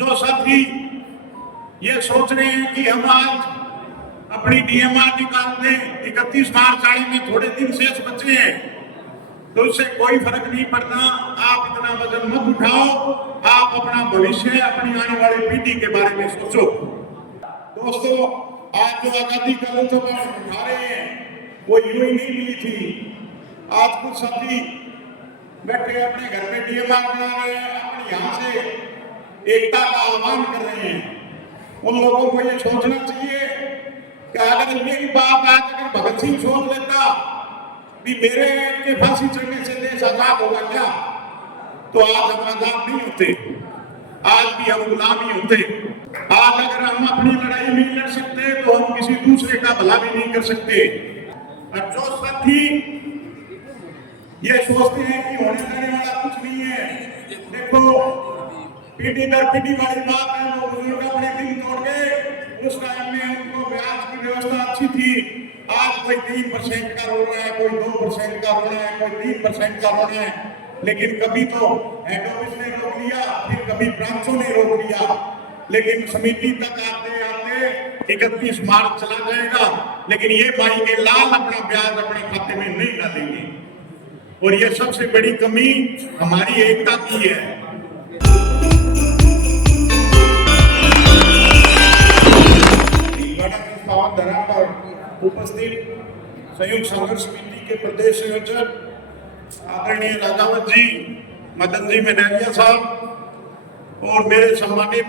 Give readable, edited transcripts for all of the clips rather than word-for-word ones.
जो साथी ये सोच रहे हैं कि हम आज अपनी डीएमआर निकाल दें, 31 मार्च आने में थोड़े दिन शेष बचे हैं, तो उससे कोई फर्क नहीं पड़ता। आप इतना वजन मत उठाओ, आप अपना भविष्य, अपनी आने वाली पीढ़ी के बारे में सोचो। दोस्तों, आज जो आजादी का लुत्फ उठा रहे हैं वो यूं ही नहीं मिली थी। आज कुछ साथी बैठे अपने घर में डीएमआर बना रहे हैं, अपने यहाँ से एकता का आह्वान कर रहे हैं। उन लोगों को ये सोचना चाहिए कि अगर मेरी बात आज अगर भगत सिंह सोच लेता कि मेरे के फांसी चढ़ने से देश आजाद होगा क्या, तो आज हम आजाद नहीं होते, आज भी हम गुलाम ही होते। आज अगर हम अपनी लड़ाई नहीं लड़ सकते तो हम किसी दूसरे का भला भी नहीं कर सकते। और जो साथी ये सोचते हैं कि होने जाने वाला कुछ नहीं है, देखो पीढ़ी दर पीढ़ी वाली बात है। वो बुजुर्ग अपने दिल तोड़ गए, उस टाइम में उनको ब्याज की व्यवस्था अच्छी थी। आज कोई 3% का रो रहा है, कोई 2% का रो रहा है, कोई 3% का रो रहा है, लेकिन कभी तो हेड ऑफिस ने रोक लिया, फिर कभी ब्रांचों ने रोक लिया, लेकिन समिति तक आते आते 31 मार्च चला जाएगा, लेकिन ये भाई के लाल अपना ब्याज अपने खाते में नहीं डालेंगे। और ये सबसे बड़ी कमी हमारी एकता की है। धरा पर उपस्थित संयुक्त संघर्ष समिति के प्रदेश संयोजक आदरणीय राजावत जी, मदन जी मनेरिया साहब और मेरे सम्मानित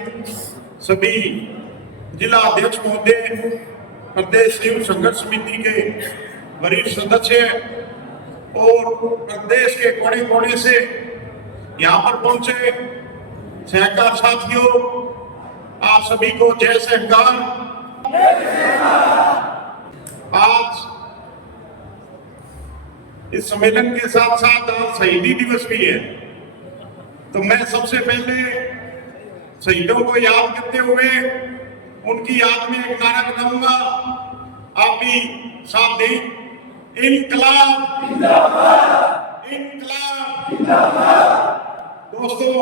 सभी जिला अध्यक्ष महोदय, प्रदेश संयुक्त संघर्ष समिति के वरिष्ठ सदस्य और प्रदेश के कोने कोने से यहाँ पर पहुंचे सहकार साथियों, आप सभी को जय सहकार। आज इस सम्मेलन के साथ साथ आज शहीदी दिवस भी है, तो मैं सबसे पहले शहीदों को याद करते हुए उनकी याद में एक नारा लगाऊंगा, आप भी साथ दें। इनकलाब जिंदाबाद, इनकलाब जिंदाबाद। दोस्तों,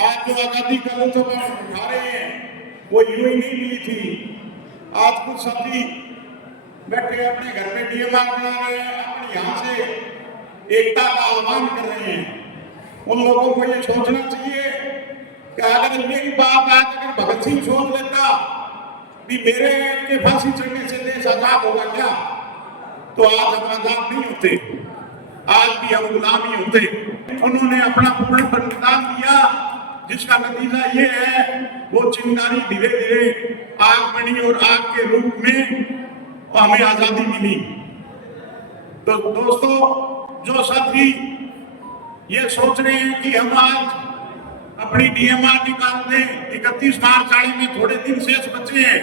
आज जो आजादी का लुत्फ उठा रहे हैं वो यूं ही नहीं मिली थी। आज कुछ साथी बैठे अपने घर में डीएमआर बना रहे हैं, अपने यहाँ से एकता का आह्वान कर रहे हैं। उन लोगों को ये सोचना चाहिए कि अगर मेरी बात आज अगर भगत सिंह सोच लेता कि मेरे के फांसी चढ़ने से देश आजाद होगा क्या, तो आज हम आजाद नहीं होते, आज भी हम गुलाम ही होते। उन्होंने अपना पूर्ण बलिदान दिया, जिसका नतीजा ये है वो चिंगारी धीरे धीरे आग बनी और आग के रूप में हमें आजादी मिली। तो दोस्तों, जो साथी ये सोच रहे हैं कि हम आज अपनी डीएमआर निकाल दें, 31 मार्च आने में थोड़े दिन शेष बचे हैं,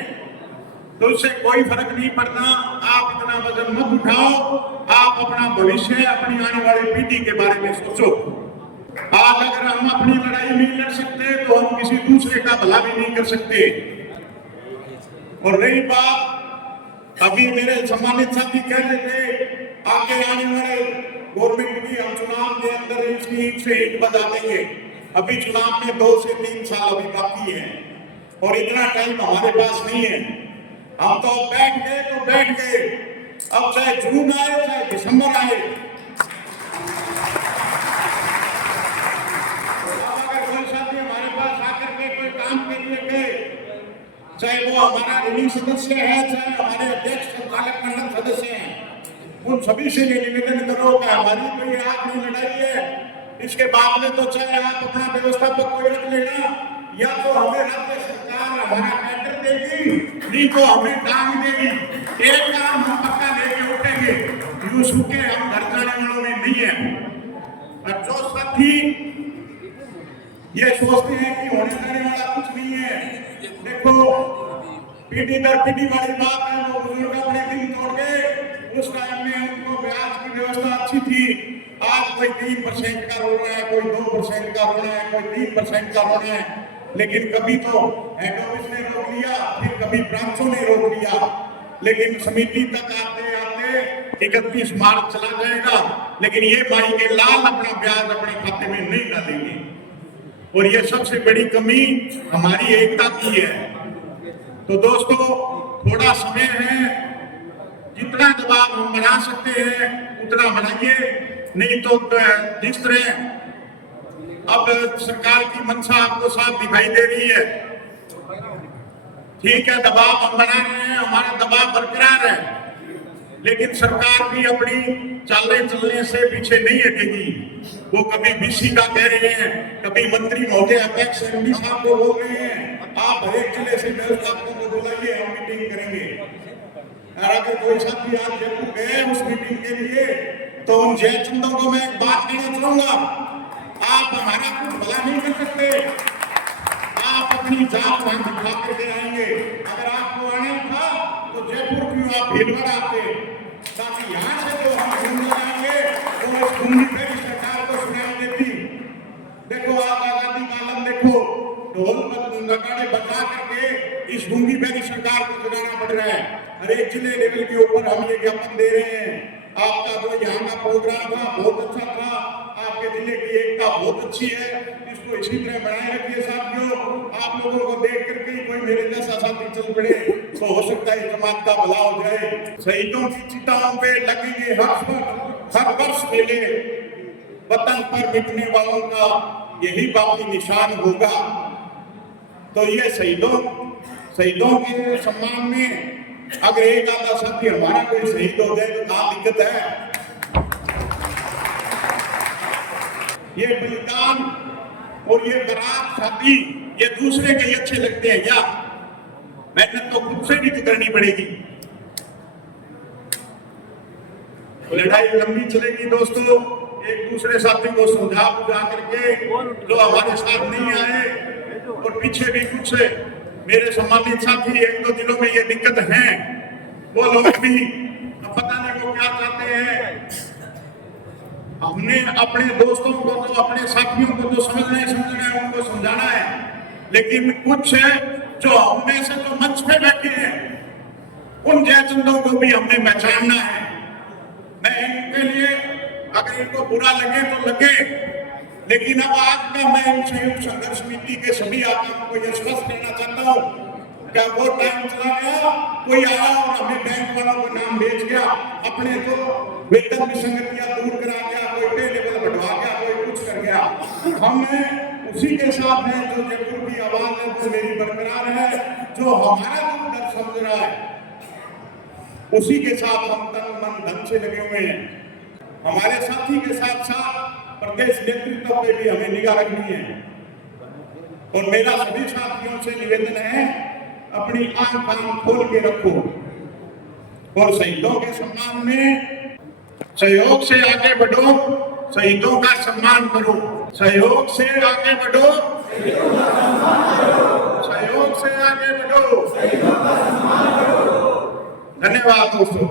तो उससे कोई फर्क नहीं पड़ता। आप इतना वजन मत उठाओ, आप अपना भविष्य, अपनी आने वाली पीढ़ी के बारे में सोचो। आज अगर हम अपनी लड़ाई नहीं लड़ सकते तो हम किसी दूसरे का भला भी नहीं कर सकते। और रही बात, अभी मेरे सम्मानित साथी कह रहे थे आगे आने वाले गवर्नमेंट की हम चुनाव के अंदर इसकी ईंट से ईंट बजा देंगे। अभी चुनाव में 2 से 3 साल अभी बाकी है और इतना टाइम हमारे पास नहीं है। हम तो बैठ गए तो बैठ गए, अब चाहे जून आए चाहे दिसंबर आए, चाहे वो हमारा रिनिंग सदस्य है, चाहे हमारे अध्यक्ष संचालक मंडल सदस्य हैं, उन सभी से ये निवेदन करो कि हमारी कोई आखिरी लड़ाई है, इसके बाद में तो चाहे आप अपना व्यवस्थापक कोई रख लेना, या तो हमें राज्य सरकार हमारा कैडर देगी, नहीं तो हमें टांग देगी। एक काम हम पक्का लेके उठेंगे, यूं सूखे हम घर जाने वालों में नहीं है। और जो साथी ये सोचते हैं कि होने जाने वाला कुछ नहीं है, देखो पीढ़ी दर पीढ़ी वाली बात है। वो बुजुर्ग अपने दिल तोड़ गए, उस टाइम में उनको ब्याज की व्यवस्था अच्छी थी। आज कोई 3% का रो रहा है, कोई 2% का रो रहा है, कोई 3% का रो रहा है, लेकिन कभी तो हेड ऑफिस ने रोक लिया, फिर कभी ब्रांचों ने रोक लिया, लेकिन समिति तक आते आते 31 मार्च चला जाएगा, लेकिन ये भाई के लाल अपना ब्याज अपने खाते में नहीं डालेंगे। और ये सबसे बड़ी कमी हमारी एकता की है। तो दोस्तों, थोड़ा समय है, जितना दबाव हम बना सकते हैं उतना बनाइए, नहीं तो जिस तरह अब सरकार की मंशा आपको साफ दिखाई दे रही है। ठीक है, दबाव हम बना रहे हैं, हमारा दबाव बरकरार है, लेकिन सरकार भी अपनी चाले चलने से पीछे नहीं हटेगी। वो कभी बीसी का कह रहे हैं, कभी मंत्री महोदय अपेक्स एमडी साहब को बोल रहे हैं, आप हर एक जिले से मेरे साथियों को बुलाइए, हम मीटिंग करेंगे। और अगर कोई साथी आज जयपुर गए उस मीटिंग के लिए, तो उन जयचंदों को मैं एक बात कहना चाहूंगा, आप हमारा कुछ भला नहीं कर सकते। आप अपनी जात वहां दिखा करके आएंगे। अगर आपको आना था तो जयपुर क्यों आप भीलवाड़ा आते, ताकि यहाँ से जो हम घूमने जाएंगे वो इस घूमने की सरकार को सुनाई देती। देखो, आप आजादी का आलम देखो, ढोल नगाड़े बजा करके इस गूंगी बेरी सरकार को सुनाना पड़ रहा है। हर एक जिले लेवल के ऊपर हम ये ज्ञापन दे रहे हैं। आपका जो यहाँ का प्रोग्राम था बहुत अच्छा था, आपके जिले की एकता बहुत अच्छी है, इसको इसी तरह बनाए रखिए साथियों। आप लोगों को देख करके कोई मेरे जैसा साथी चल पड़े तो हो सकता है जमात का भला हो जाए। शहीदों की चिताओं पे लगेंगे हर वर्ष मेले, वतन पर मिटने वालों का यही बाकी निशान होगा। तो ये शहीदों के सम्मान में अगर एक आधा साथी हमारा कोई शहीद हो जाए तो क्या दिक्कत है। ये बलिदान और ये बारात शादी ये दूसरे के अच्छे लगते हैं क्या? मेहनत तो खुद से भी तो करनी पड़ेगी। लड़ाई लंबी चलेगी दोस्तों, एक दूसरे साथी को समझा बुझा करके, जो हमारे साथ नहीं आए और पीछे भी कुछ मेरे सम्मानित साथी एक दो दिनों में ये दिक्कत है, वो लोग भी पता नहीं वो क्या चाहते हैं। हमने अपने दोस्तों को तो अपने साथियों को तो समझना है, उनको समझाना है, लेकिन कुछ है जो हमने से जो मंच पे बैठे हैं उन जयचंदों को भी हमने पहचानना है। मैं इनके लिए अगर इनको बुरा लगे तो लगे, लेकिन अब आज का मैं इन संयुक्त संघर्ष समिति के सभी आकाओं को यह स्पष्ट करना चाहता हूँ, क्या वो टाइम चला गया, कोई आया और हमें बैंक वालों को नाम भेज गया, अपने तो वेतन विसंगतियां दूर करा गया, कोई पे लेवल बढ़वा गया, कोई कुछ कर गया। हमने उसी के साथ है जो जयपुर की आवाज है वो मेरी बरकरार है, जो हमारा जो दर्द समझ रहा है उसी के साथ हम तन मन धन से लगे हुए हैं। हमारे साथी के साथ साथ प्रदेश नेतृत्व पे भी हमें निगाह रखनी है। और मेरा सभी साथियों से निवेदन है, अपनी आंख कान खोल के रखो और शहीदों के सम्मान में सहयोग से आगे बढ़ो, शहीदों का सम्मान करो। सहयोग से आगे बढ़ो, सहयोग से आगे बढ़ो। धन्यवाद दोस्तों।